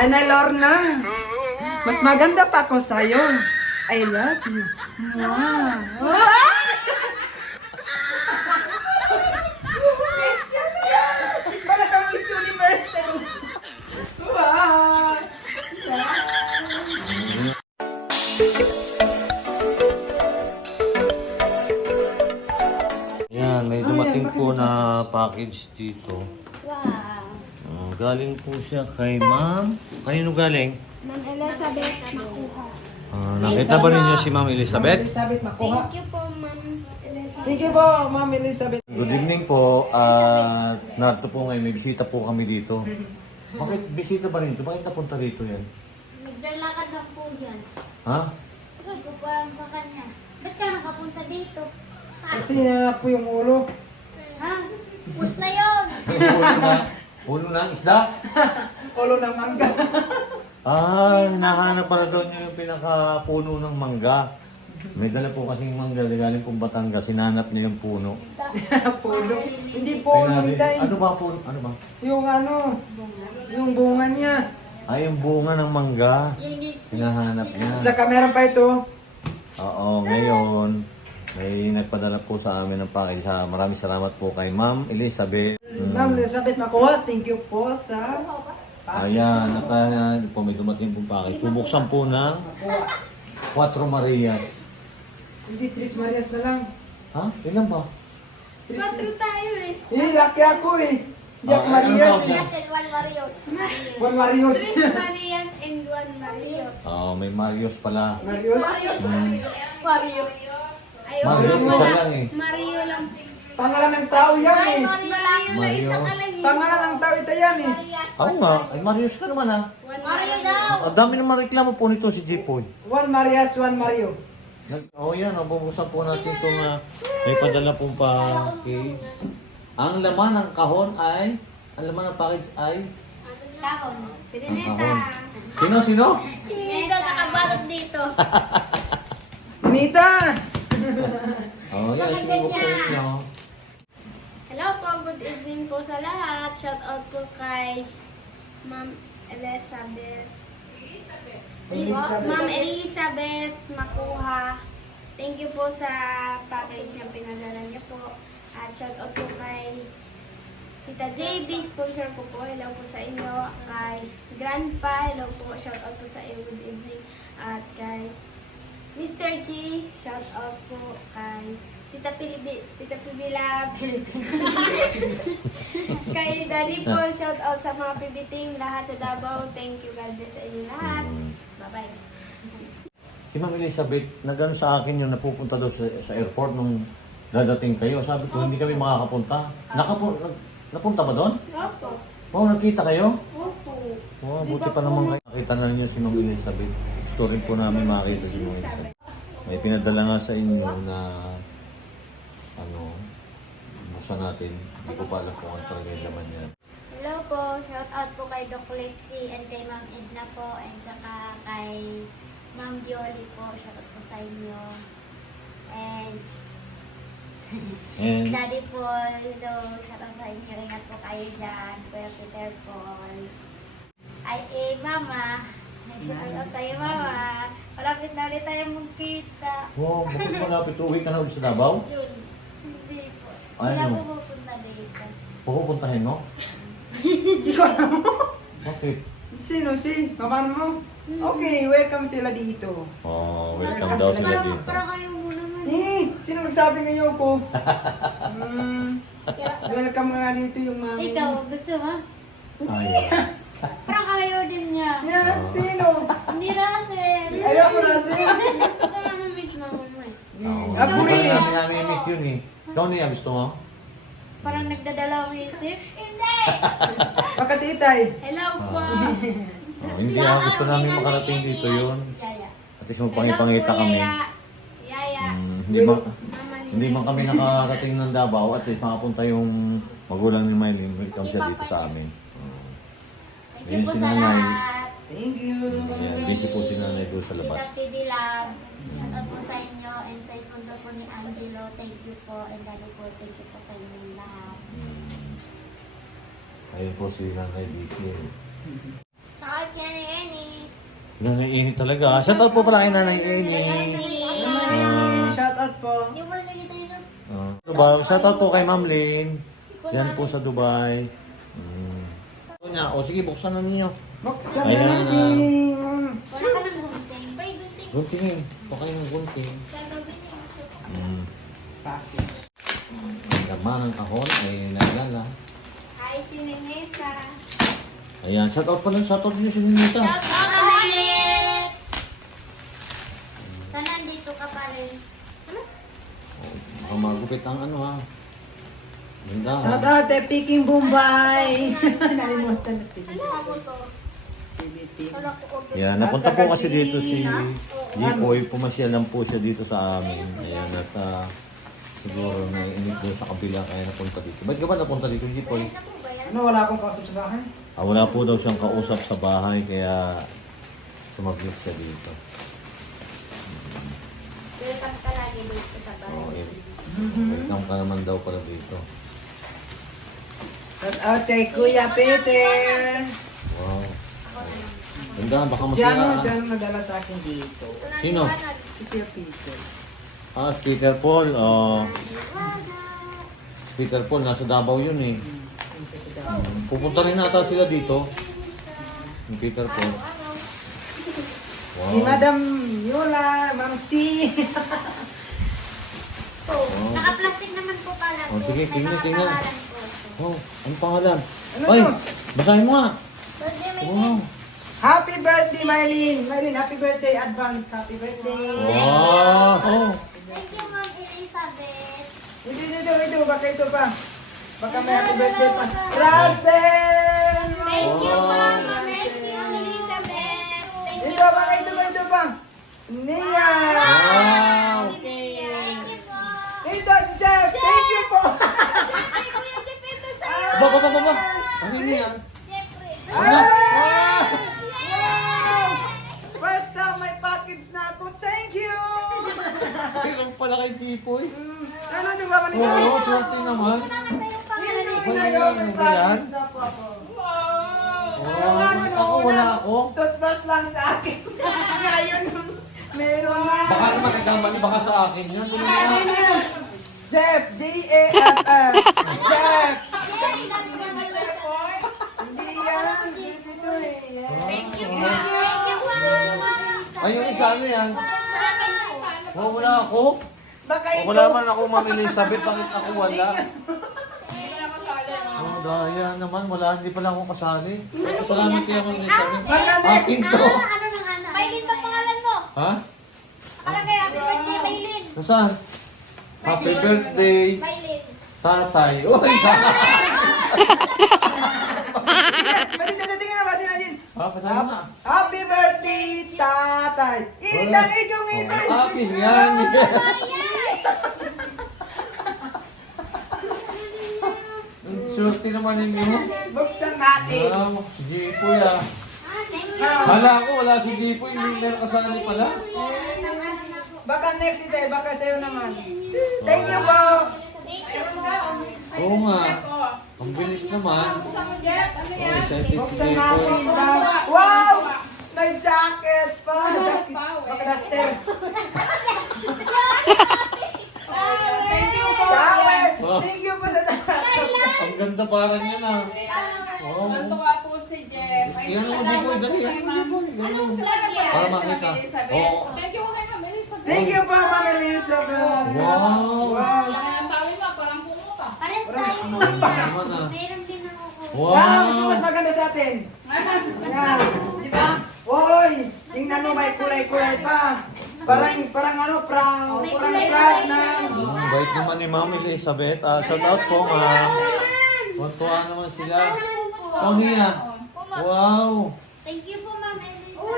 Nanay Lorna, mas maganda pa ako sa'yo. I love you. Wow. Wow. Yan, may dumating po na package dito. Wow. Galing po siya kay ma'am. Kanino galing? Ma'am Elizabeth Makuha. Ah, nakita ba ninyo si ma'am Elizabeth? Elizabeth Makuha. Thank you po, Ma'am Elizabeth. Thank you po, Ma'am Elizabeth. Good evening po. At narito po ngayon, may bisita po kami dito. Bakit bisita ba rin ito? Bakit napunta dito yan? Naglalakad lang po yan. Ha? Gusto ko parang sa kanya. Ba't ka nakapunta dito? Kasi nanap po yung ulo. Ha? Bus na yun! Ulo ang isda? Ulo ng mangga. Ah, hinahanap pala daw niyo yung pinakapuno ng mangga. May dala po kasing mangga, galing pong Batangas, sinanap niya yung puno. Pulo. Hindi po, Tingnan natin. Nitay. Ano ba puno? Ano ba? Yung ano, yung bunga niya. Ay, yung bunga ng mangga. Hinahanap niya. Saka meron pa ito. Oo, ngayon, may nagpadala po sa amin ng package. Ah, Maraming salamat po kay Ma'am Elizabeth. Mm. Ma'am Elizabeth Makuha, thank you po sa Ayan, at uh, po may dumating pong package. Bubuksan po ng Cuatro Marias. Hindi, Tris Marias na lang. Ha? Ilan ba? Tris. Patro tayo eh. Eh, laki ako eh. Jack Ah, Marias. ano daw? and Juan Marios. Juan Marios. Marias and Juan Marios. Oo, may Marios pala. Marios. Mm. Mario. Ayaw Mario, na. lang eh. Mario lang. Pangalan ng tao yan eh. Mario lang. Mario. Isa ka lang eh. Pangalan ng tao ito yan eh. Oo nga, ay Marios ka naman ah. Mario daw. Ang dami naman reklamo po nito si Jipoy. Juan Marias, Juan Mario. Nag- Oh yan, oh, bubuksan po natin itong uh, may padala pong package. Ang laman ng kahon ay, ang laman ng package ay, Kahon. ang kahon. Sino, sino? Hindi ka nakabalot dito. Nita! Oh, yan, sinibuksan niyo. Hello po, good evening po sa lahat. Shout out po kay Ma'am Elizabeth. Elizabeth. Ma'am Elizabeth Makuha. Thank you po sa package na pinadala niyo po. At shout out po kay Tita JB, sponsor ko po. Hello po sa inyo. Kay Grandpa, hello po. Shout out po sa iyo. Good evening. At kay Mr. G, shout out po kay Tita Pilibi, Tita Pibila, kay Daddy po, shout out sa mga pibiting lahat sa Davao. Thank you, God bless sa inyo lahat. Mm. Bye-bye. Si Ma'am Elizabeth, nagano sa akin yung napupunta daw sa, sa airport nung dadating kayo. Sabi ko, hindi kami makakapunta. Nakapu nag, napunta ba doon? Opo. Oo, nakita kayo? Opo. Oo, Di buti pa naman kayo. Nakita na ninyo si Ma'am Elizabeth. Gusto rin po namin makita si Elizabeth. May pinadala nga sa inyo na ano, buksan natin. Hindi ko pa alam kung ano talaga yung laman niya. Hello po, shout out po kay Doc Lexi and kay Ma'am Edna po and saka kay Ma'am Yoli po, shout out po sa inyo. And And, Daddy Paul, hello, shout out sa inyo. Ingat po kayo dyan. Kuya Peter Paul. Ay, eh, Mama. Shout out sa'yo, Mama. Malapit na ulit tayo magkita. wow, bakit malapit uwi ka na ulit sa Davao? Yun. Hindi po. Ano? Sila po pupunta dito. Pupuntahin mo? Hindi ko alam. Bakit? Sino si? Paman mo? Okay, welcome sila dito. Oh, welcome daw sila Parang, dito. parang kayo muna nga. Eh, sino nagsabi ngayon ko? Hmm, welcome nga dito yung mami. Ikaw, gusto mo? Ay, Parang kayo din niya. Yan, sino? Hindi Russell. Ayaw ko na sino. Gusto ko na mamit mama mo eh. Oo. Ako rin eh. Kami namin i-meet yun eh. Ikaw niya, gusto mo? Parang nagdadalawang isip. Baka si Itay. Hello po. Oh, hindi ah, gusto namin makarating dito yun. Yaya. At least magpangipangita Hello po, kami. Yaya. Yaya. Mm, hindi, man, Mama ni hindi man kami nakarating ng Davao at least makapunta yung magulang ni Mylene. Welcome siya dito sa amin. Oh. Thank Ayun you po si sa nanay. lahat. Thank you. Ayan, busy po si nanay doon sa labas. Kita TV Lab, shout out po sa inyo and sa sponsor po ni Angelo, thank you po and lalo po thank you po sa inyo lahat. Ayun po si nanay busy. Saka kay Nanay Ini talaga. Shout out po pala kay Nanay Ini. Nanay, shout out po. Yung muna nakita yun. Uh, Dubai. Shout out po kay Ma'am Lynn. Yan po sa Dubai. Mm. O sige, buksan na ninyo. Buksan Ayan na na. natin. Gunting. Guntingin. Ito kayo ng gunting. Mm. Package. Ang laman ng kahon ay nagala. Hi, Sininita. Ayan, shout out pala. Shout out niyo si Ninita. Shout out! Sana andito ka pa rin. Ano? Baka magupit ang ano ha. Ganda ha. Shout out kay Peking Bombay. Nalimutan na Peking Ano ako to? Ayan, napunta po kasi si- dito si Jipoy. Pumasya lang po siya dito sa amin. Ayan, at ah, siguro na init doon sa kabila kaya napunta dito. Ba't ka ba napunta dito, yan? Ano, wala akong kausap sa bahay? Ah, wala po daw siyang kausap sa bahay kaya sumaglit siya dito. Welcome ka lagi dito sa Oh, bahay. eh. Welcome ka naman daw pala dito. Shout out kay Kuya Peter. Ganda, baka Si ano, masira. siya ang nadala sa akin dito. Sino? Si Kuya Peter. Ah, Peter Paul. Oh, Peter Paul, nasa Davao yun eh. Yung sa. Pupunta rin ata sila dito. Yung Peter Paul. Si Wow. Madam Yola, Ma'am C. Oh, Naka-plastic naman po pala. Oh, sige, tingnan, tingnan. Oh, ang pangalan? Ano Ay, to? basahin mo nga. May Wow. Happy birthday, Mylene. Mylene, happy birthday. Advance, happy birthday. Wow. Oh. Thank you, Ma'am Elizabeth. Ito, ito, ito, baka ito pa. Baka may happy birthday pa. Russell! Thank you. Ma'am. Thank you, Elizabeth. Thank you, Ito, baka ito pa, ito pa. Nia! Wow. Thank you po. Ito, si Jeff! Thank you po! Ay, Kuya Jeff, ito sa'yo. Ba, ba, ba, ba, ba. Ano yan? Jeffrey. Ano? Ah! Wow! First time may package na ako. Thank you! Mayroon pala kay Tipoy. Ano di ba Oo, manila? swerte naman. Ano na yun, may Ano yan? package na po ako. Wow. Ako, wala ako. Toothbrush lang sa akin. Ngayon, meron na. Baka naman nagkamali, baka sa akin yan. Ano yun? Jeff, J-A-F-F. Jeff. Hindi yan. Jeff ito eh. Thank you. Thank you. Thank you, Ma'am. Ay, yung isa ano yan? Oh, wala ako. Baka ito. wala man ako, Ma'am Elizabeth. Bakit ako wala? Oh, daya naman. Wala. Hindi pala ako kasali. Salamat kaya, Ma'am Elizabeth. Baka Akin to. Ah, ano ng anak? Maylin ba pangalan mo? Ha? Nakalagay, happy birthday, Maylin. Nasaan? Happy birthday, Maylin. tatay. Uy, sa... Pwede nadating na ba si Nadine? Ha, pasama na. Happy birthday, tatay. Itan, ikaw. Oh, Happy yan. Ang Swerte naman ninyo. Buksan natin. Si Jipoy ah. Thank you. Hala ko, wala si Jipoy. Hindi meron kasali pala. Baka next ito, baka sa'yo naman. Thank you po. Thank you po. Oo nga. Ang bilis naman. Oh, Buksan Jipoy. natin. Wow! Wow! May jacket pa. Jacket. Duster. Thank you po. Wow. Thank you po sa towel. Ang ganda parang yan ah. Wow. Natuwa po si Jeff. Ay, Yan ang Jipoy, dali yan. Jipoy, Anong salamat po Para makita. Ma'am Elizabeth. Oo. Thank you kay Ma'am Elizabeth. Thank you po, Ma'am Elizabeth. Wow. Wow. Nang tawin lang, parang pumuta. Pares tayo po ah. Meron din ako po. Wow, gusto mas Wow. maganda sa atin. Yan. Hoy, tingnan mo may kulay-kulay pa. Parang, parang ano, parang, parang flag na. Ang bait naman ni Ma'am Elizabeth. Ah, shout out po, ma'am. Tuwa naman sila. Oh, niya. Wow. Thank you po, Ma'am Oh.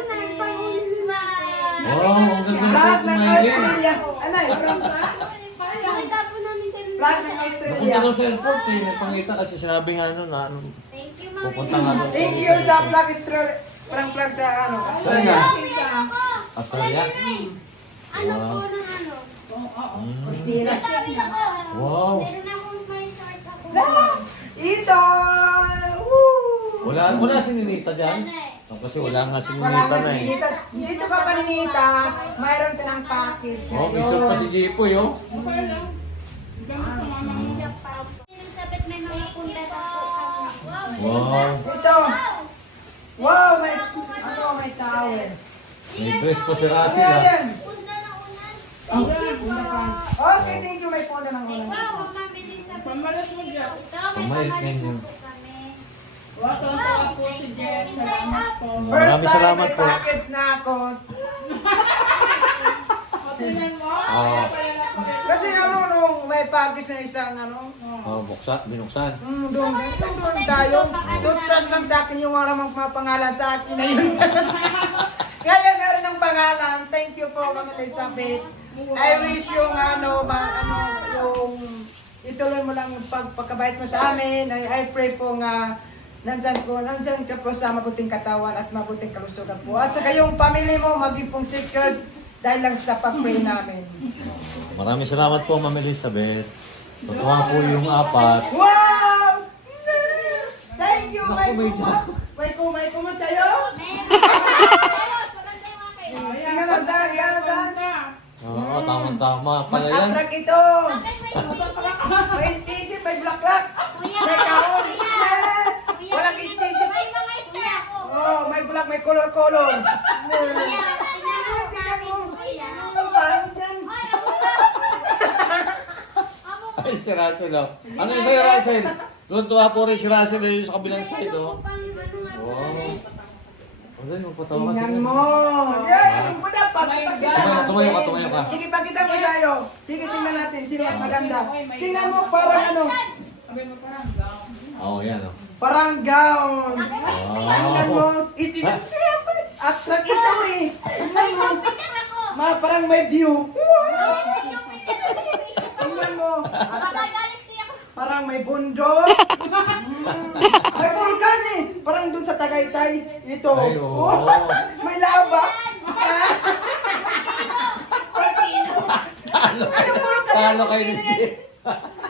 Wow, ang ganda ng Flag ng Maylin. Australia. Anay, from Nakita po namin siya. flag ng Napunta Australia. daw sa airport eh. Nagpangita kasi sinabi nga ano na ano, Thank you, Ma'am pupunta nga daw. Thank you sa flag Australia. Parang flag sa ano, Australia. Australia? Ano Wow. po ng ano? Mm. Tira. Tawin ako. Wow. Meron akong may short ako. Ah, Ito! Woo! Wala, wala si Ninita dyan? Ano eh? Oh, kasi wala nga si Wala Ninita nga na si eh. Ninita. Dito ka pa Ninita, mayroon ka ng package Oh, may shoot pa si Jipoy oh. Elizabeth, may mga punta pa po kami. Wow. Ito. Wow, may, ano, may towel. May dress pa si Ano yan ah. yan? Punta na unan. Oh, pa. Okay, thank you. May punda ng ulan. Wow, Ma'am Elizabeth. Pamalas mo dyan. Pamalit Pamalit ninyo. po kami. Wow, tuwa po si. Salamat po. First Maraming time salamat may po. package na ako. Tingnan mo. Ah. Kasi ano, nung may package na isang ano, Oh, buksa, binuksan. Hmm, doon, doon, doon tayo. Toothbrush lang sa akin yung wala mang mapangalan sa akin na yun. Kaya meron ng pangalan. Thank you po, Ma'am Elizabeth. I wish yung ano, ba, ano, yung ituloy mo lang yung pag, pagkabait mo sa amin. I, I pray po nga nandyan po, nandyan ka po sa mabuting katawan at mabuting kalusugan po. At saka yung family mo, maging pong secured dahil lang sa pag-pray namin. Maraming salamat po, Ma'am Elizabeth. Totoo po yung apat. Wow! Thank you, may may kuma. May kuma, may kuma tayo. Tingnan mo sa yan, saan? Oo, tama-tama Mas pala yan. attract ito. May sticky, may bulaklak. May kahon. Yes! Walang ako. Oh, may bulak, may color-color. Kuya, tingnan mo sa akin, kuya. Ang paano dyan? Ay, ang bukas. Ang Ay, si Russell oh. Ano yung sa'yo, Russell? Doon tuwa po rin si Russell eh, yung sa kabilang side oh. Wow. Ano yung patawa kasi? Tingnan mo. Yeah, ano mo dapat? My Pakita God. natin. Tumayo ka, tumayo ka. Sige, pakita mo sa'yo. Sige, tingnan natin. Sino mas maganda? Tingnan mo, parang ano. Sabi mo parang gown. Oo, yan oh. Parang gown. Tingnan mo. Wow. Is, is, attract ito eh. Tingnan mo. Ma, parang may view. Tingnan mo. Attract. Galaxy ako. Parang may bundok. Mm. May vulkan eh. Parang dun sa Tagaytay. Ito. Ay, oo. Oh, may lava. Ah. Talo Ano vulkan? Talo kayo ni yan. Jay.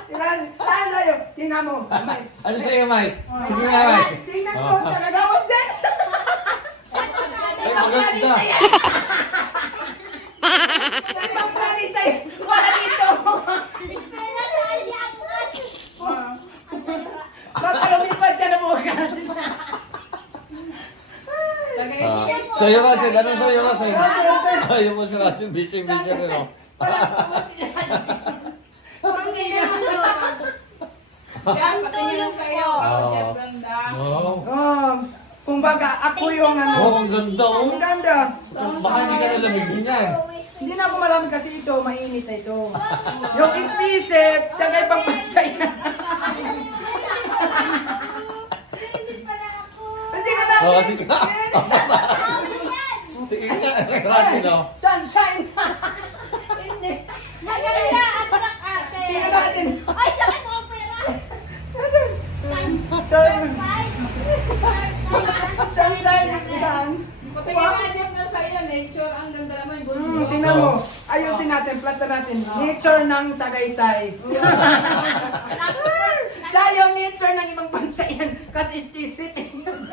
Tingnan, saan sa'yo? Tingnan mo. May. Ano sa'yo, May? Sige nga, May. Tingnan mo, sa kagawas dyan. Ay, maganda. Ibang planeta eh. Wala dito. Pera sa aliangat. Baka lumipad ka na bukas. Tagay Ah, sa'yo, Russell. Ano sa'yo? Russell. Ayaw mo si Russell. Busy, busy rin oh. Yan, patingin sa'yo. Oo. Jeff, ganda. Wow. Um, kumbaga, ako yung Oh, ano. ang ganda oh. Ang ganda. Baka hindi ka nalamigin yan. Hindi na ako malam kasi ito, mainit na ito. Yung ispisip, tagay pang pansay na. Hindi ka natin. Oh, sige oh. Sunshine. Hindi. Maganda ang anak ate. Tingnan natin. Ay, laki mo ang pera. Sun, sunshine. Patingin nga Jeff na sa'yo. Nature, ang ganda naman. Hmm, Bundok. tingnan mo. Ayusin natin, plaster natin. Nature ng Tagaytay. Sayang nature ng ibang bansa yan. Kasi istisip. Tingnan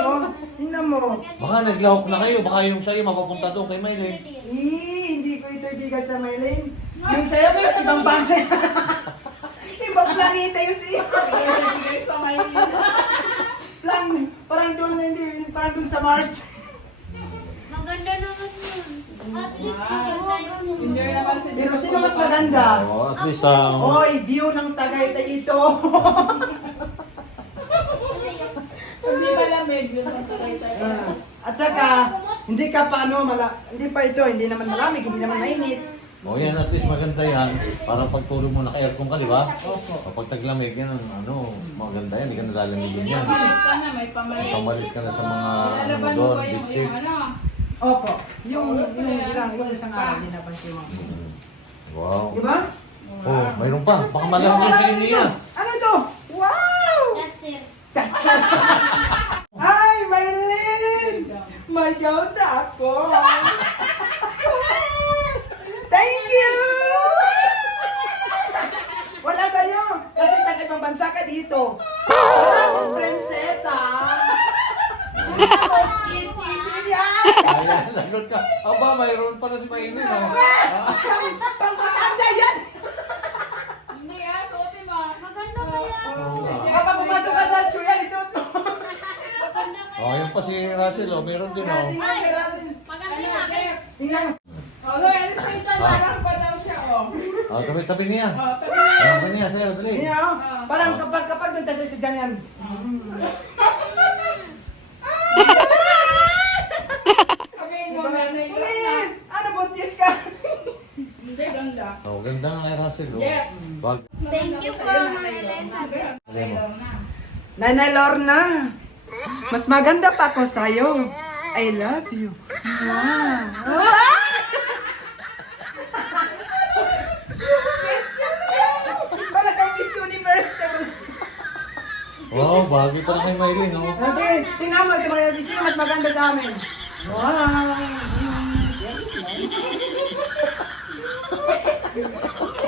mo. Tingnan mo. Baka naglahok na kayo. Baka yung sa'yo mapapunta doon kay Maylin. Eh, hindi ko ito ibigay sa Maylin. Yung sa'yo, ibang bansa. ibang planeta yung sa'yo. Ibigay sa ngayon. Plan, parang doon, hindi, parang doon sa Mars. Maganda naman yun. At least maganda yun. Enjoy naman si Pero sino mas maganda? Oh, at least um, Hoy, view ng Tagaytay ito. Hindi pala medyo. Ah, At saka, hindi ka pa ano, mala, hindi pa ito, hindi naman malamig, hindi naman mainit. oh yan at least maganda yan. Para pagtulog mo naka-aircon ka, di ba? Kapag taglamig yan, ano, maganda yan. Hindi ka nalalamigin yan. Pamalit ka na, may pamalit. Pamalit ka na sa mga ano Lalaban mo doon, ba yung, beach yung ano? Opo, yung, yung, ilang, yung isang araw din napansin mo. Wow. Di ba? Oh, mayroon pa. Baka malamig yan sa inyo yan. Ano ito? Wow! Duster. Duster! Ay, Maylin! May gown na ako! Thank you! Wala sa'yo! Kasi taga ibang bansa ka dito. Wala akong prinsesa! Easy yan! Ayan, lagot ka. Aba, mayroon pala si Maylin. Oh. Pang- matanda yan! Hindi ah, suotin mo. Maganda kaya. Oo Oh, yun pa si Russell, oh. Meron din, oh. Tingnan, may rasin. Maganda Ano, nga. Jeff? Tingnan. Oh, no, alis na isa. Larang pa daw siya, oh. Oh, tabi-tabi niya. Oh, tabi. Tabi niya, sa'yo, dali. Tingnan, oh. Parang kapag kapag doon tayo sa yan. Sabihin mo, nanay lang na. Ulit! Ano, buntis ka? Hindi, ganda. Oh, ganda nga kay Russell, oh. Wag. Thank you Elena. Alam mo. Nanay Lorna, mas maganda pa ako sa'yo. I love you. Wow. Universe. Wow, bagay pala kay Maylin, oh. Okay, tingnan mo, ito mga sino mas maganda sa amin. Wow.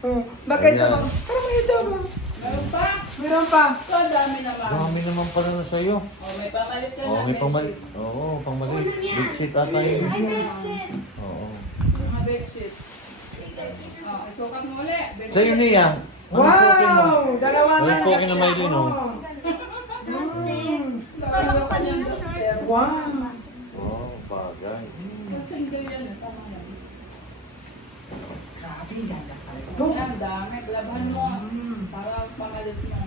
Oh, bakit ito? Parang may ito? Meron pa. So, dami naman. dami naman pala na sa'yo. Oh, may pamalit ka Oh, na. may pamalit. Oo, pamalit. Big seat ata yun. Ay, it. Oo. Mga bedsheet. Oh, isukat mo ulit. Bedsheet. Sa'yo niya. Ano? Wow! Dalawa na. Walang token na may din, oh. Parang Doctor. Wow. Wow, bagay. Kasi hindi yan. Tama yan. Grabe, ganda pala. Yan, dami. Laban mo. Mm. Para pamalit mo.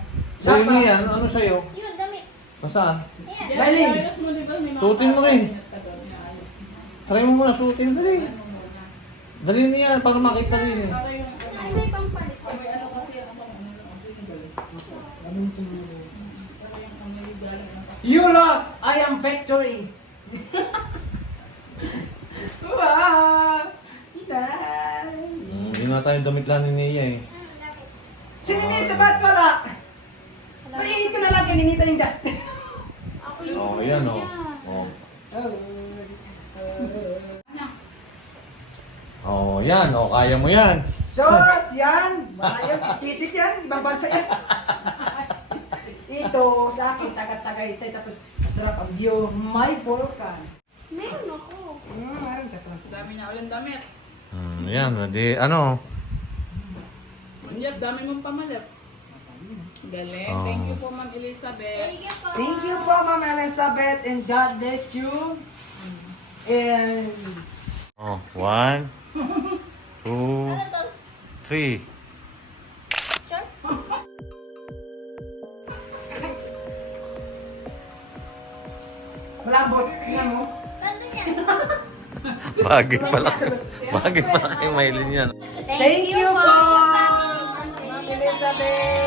Sa'yo niya, ano sa'yo? Yun, damit. Saan? Ayan. Yes, Maylin. ayos mo, di ba? May mga Suotin mo rin. Try mo muna suotin. Dali. Ano. Dali niya para makita rin eh. Ay, may pampalit. Oh, ano ano ano. Ano ano You lost, I am victory. wow! Nice. Hmm, Hindi na tayo damit lang ni Nia eh. Sino nito? Ba't wala? Ay, ito na lang, kininita yung dust. Ako yung Oh, yan oh. Oh. Oh, yan. Oh, kaya mo yan. Sos, yan. Ayaw, isip yan. Ibang bansa yan. Ito, sa akin, taga-tagaytay. Tapos, masarap ang view. My Volcan. Meron ako. Hmm, meron ka pa. Dami na ulit damit. Hmm, yan. Di, ano? Jeff, dami mong pamalit. Galing. Oh. Thank you po, Ma'am Elizabeth. Thank you po. Thank you po, Ma'am Elizabeth, and God bless you. And Oh, one, two, Ano three. Malambot. Tingnan mo. Bagay pala. Bagay pala kay Maylin yan. Thank you po, Ma'am Elizabeth.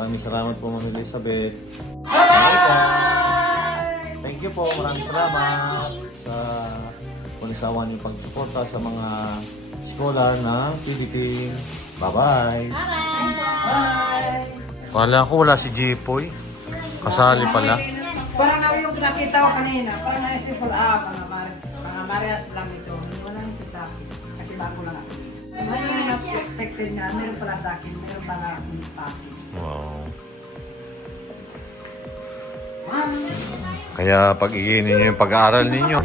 Maraming salamat po, Ma'am Elizabeth. Bye-bye! Thank you po. Maraming salamat sa punisawan niyo pagsuporta sa mga scholar ng Philippines. Bye-bye. Bye-bye. Bye! Kala ko wala si Jipoy. Kasali pala. Parang na yung nakita ko kanina, parang naisip ko, ah, mga, mar mga Marias lang ito. Wala ito sa akin. Kasi bago lang ako. Ngayon na expected na, meron pala sa akin, meron pala akong package. Wow. Kaya pag-iinin niyo yung pag-aaral ninyo.